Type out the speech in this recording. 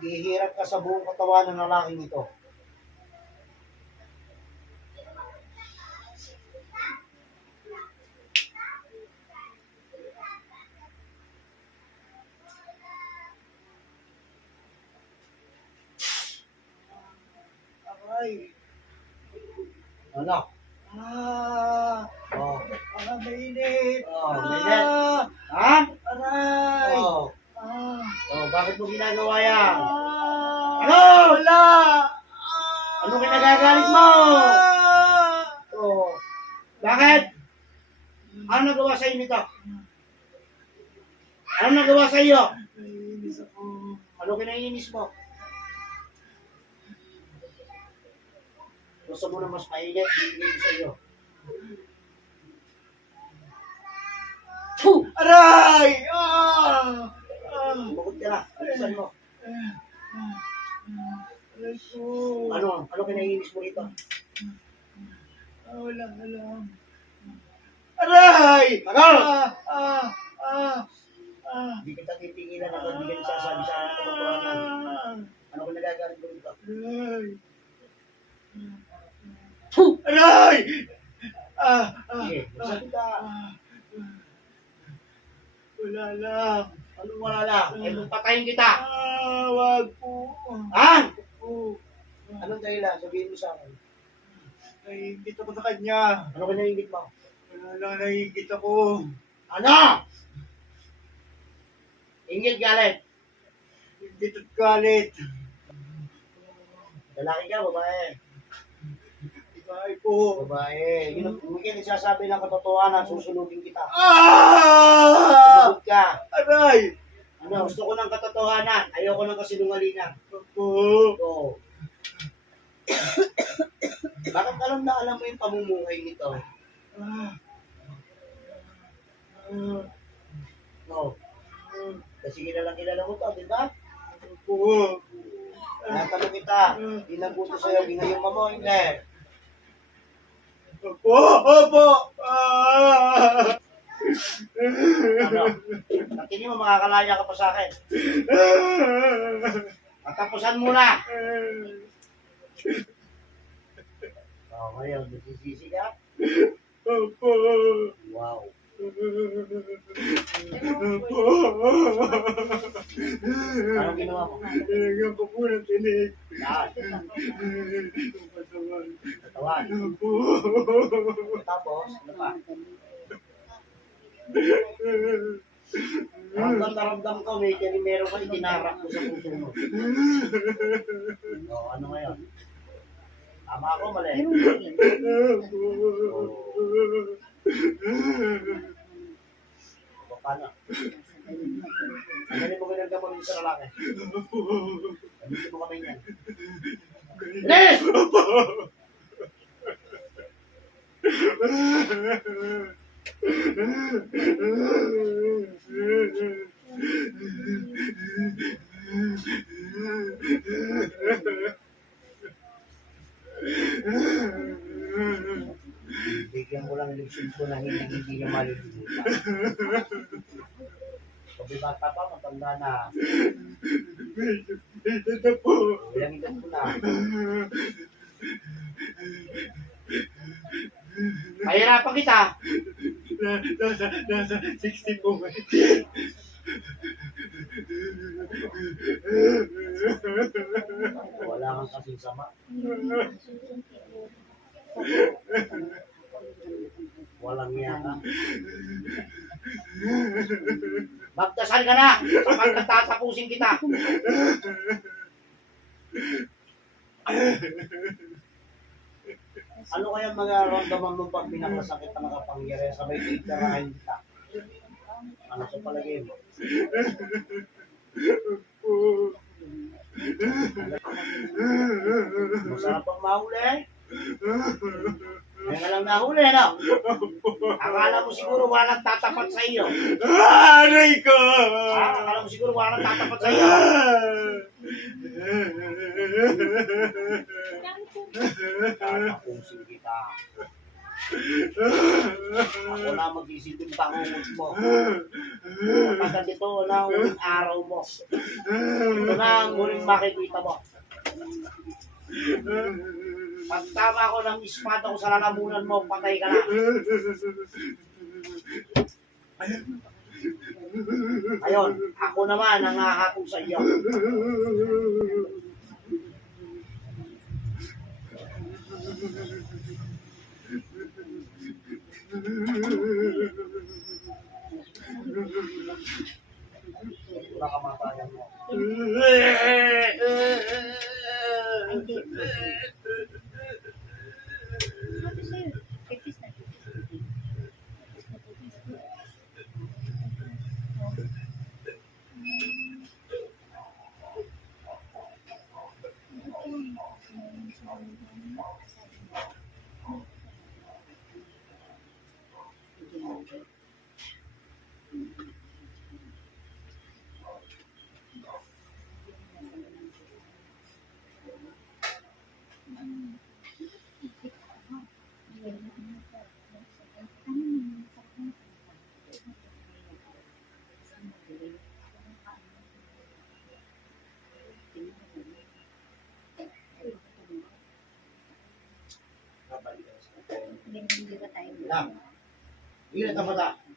Maghihirap ka sa buong katawan ng lalaking ito. Aray. Ano? Oh. Mainit. Oh, mainit. Ha? Aray. Oh. Oh, bakit mo ginagawa yan? Ano? Wala. Ano kinagagalit mo? Oh. Bakit? Ano nagawa sa nito? Ano nagawa sa iyo? Naiinis ako. Ano kinainis mo? Gusto mo na mas mainit, bibigay ko sa iyo. Aray! Bukod ka na, alisan mo. Aray ko. Ano kinainis mo rito? Wala. Aray! Tagal! Ah. Hindi kita titingilan ako, hindi ka nagsasabi sa akin katotohanan. Ano kung nagagalit mo rito? Aray! Aray! Sige, magsabi ka. Wala lang. Anong wala lang? Eh, kung patayin kita. Wag po. Ha? Po. Anong dahilan? Sabihin mo sa akin. Naiingit ako sa kanya. Ano ka naiingit mo? Wala lang, naiingit ako. Ano? Ingit galit. Ingit at galit. Lalaki ka, babae. Ibay po. Babae. Yun ang hindi nagsasabi ng katotohanan, susunugin kita. Ah! Sunod ka. Aray! Ano, gusto ko ng katotohanan. Ayoko ng kasinungalingan. Opo. Oo. Bakit alam mo yung pamumuhay nito? No. Kasi kilala mo to, di ba? Opo. Natanong kita, inabuto sa'yo, ginayong mo, hindi. Opo. Opo. Ano? Tingin mo, makakalaya ka pa sa akin. Patapusan mo na. Ngayon, nagsisisi ka? Opo. Wow. Anong ginawa mo? Nilagyan ko po ng tinig. Lahat. Katawan. Katawan. Opo. Tapos, ano pa? Ramdam ko, meron ka itinarak ko sa puso mo. O, ano ngayon? Tama ako, mali. O, paano? Ano mo ginagawa mo sa lalaki? Ano mo kami niyan? Bilis! Bigyan ko lang leksyon ko na hindi niya malilimutan. Sabi bata pa, matanda na. Ito na po. Ilang edad ko na. Pahirapan kita. Nasa 60 po. Wala kang kasing sama. Walang niya ka. Magdasal ka na. Kapag tatapusin kita. Ano kaya magaramdaman mo pag pinakasakit na nakapangyari sabay titirahin kita? Ano sa palagay mo? Masarap ang mahuli. Ngayon ka lang nahuli, no? Akala mo siguro walang tatapat sa iyo. Aray ko! Akala mo siguro walang tatapat sa iyo. Tatapusin kita. Ako na magsisilbing pangungot mo. Kapag ito na ang huling araw mo. Ito na ang huling makikita mo. Pag tama ko ng espada ko sa lalamunan mo, patay ka na. Ngayon, ako naman ang hahatol sa iyo. Wala ka matayan mo. Sabi sa'yo, pipis na pipis. Lang. Ilan ang mata?